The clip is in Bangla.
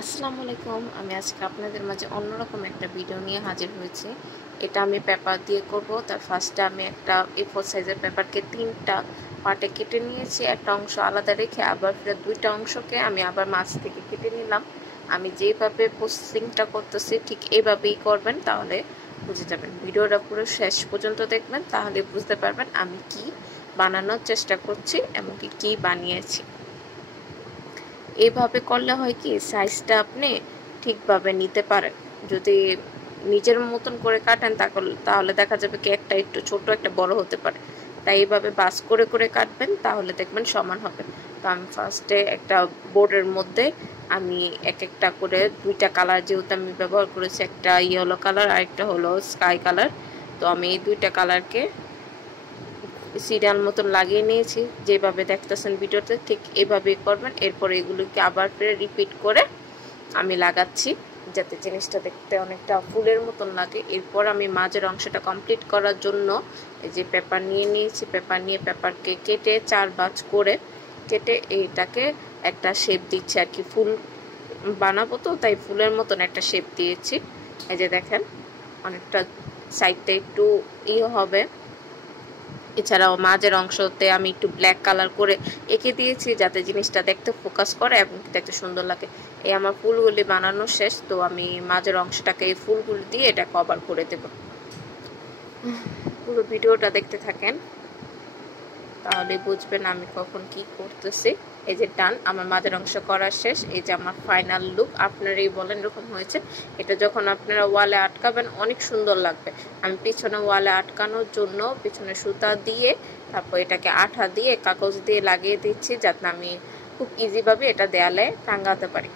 আসসালামু আলাইকুম। আমি আজকে আপনাদের মাঝে অন্যরকম একটা ভিডিও নিয়ে হাজির হয়েছি। এটা আমি পেপার দিয়ে করব। তার ফার্স্টে আমি একটা A4 সাইজের পেপারকে 3টা পার্টে কেটে নিয়েছি। একটা অংশ আলাদা রেখে আবার ফের 2টা অংশকে আমি আবার মাছ থেকে কেটে নিলাম। আমি যেভাবে প্রসেসিংটা করতেছি ঠিক এইভাবেই করবেন, তাহলে বুঝে যাবেন। ভিডিওটা পুরো শেষ পর্যন্ত দেখবেন, তাহলে বুঝতে পারবেন আমি কি বানানোর চেষ্টা করছি এবং কি বানিয়েছি। এইভাবে করলে হয় কি, সাইজটা আপনি ঠিকভাবে নিতে পারেন। যদি নিজের মতন করে কাটেন তাহলে দেখা যাবে কি একটা একটু ছোট একটা বড় হতে পারে। তাই এইভাবে বাস করে করে কাটবেন, তাহলে দেখবেন সমান হবে। তো আমি ফার্স্টে একটা বোর্ডের মধ্যে আমি একটা করে 2টা কালার, যেহেতু আমি ব্যবহার করেছি, একটা ইয়েলো কালার আর একটা হলো স্কাই কালার। তো আমি এই 2টা কালারকে সিরিয়াল মতন লাগিয়ে নিয়েছি। যেভাবে দেখতেছেন ভিডিওতে ঠিক এভাবেই করবেন। এরপরে এগুলোকে আবার ফিরে রিপিট করে আমি লাগাচ্ছি, যাতে জিনিসটা দেখতে অনেকটা ফুলের মতন লাগে। এরপর আমি মাঝের অংশটা কমপ্লিট করার জন্য এই যে পেপার নিয়ে নিয়েছি। পেপার নিয়ে পেপারকে কেটে 4 ভাঁজ করে কেটে এইটাকে একটা শেপ দিচ্ছি আর কি। ফুল বানাবো তো, তাই ফুলের মতন একটা শেপ দিয়েছি। এই যে দেখেন, অনেকটা সাইডটা একটু হবে। এছাড়াও মাঝের অংশতে আমি একটু ব্ল্যাক কালার করে এঁকে দিয়েছি, যাতে জিনিসটা দেখতে ফোকাস করে এবং দেখতে সুন্দর লাগে। এই আমার ফুলগুলি বানানো শেষ। তো আমি মাঝের অংশটাকে এই ফুলগুলি দিয়ে এটা কভার করে দেব। পুরো ভিডিওটা দেখতে থাকেন, তাহলে বুঝবেন আমি কখন কি করতেছি। এই যে ডান, আমার মাঝের অংশ করা শেষ। এই যে আমার ফাইনাল লুক। আপনারাই বলেন এরকম হয়েছে। এটা যখন আপনারা ওয়ালে আটকাবেন অনেক সুন্দর লাগবে। আমি পিছনে ওয়ালে আটকানোর জন্য পিছনে সুতা দিয়ে তারপর এটাকে আঠা দিয়ে কাগজ দিয়ে লাগিয়ে দিচ্ছি, যাতে আমি খুব ইজিভাবে এটা দেয়ালে টাঙাতে পারি।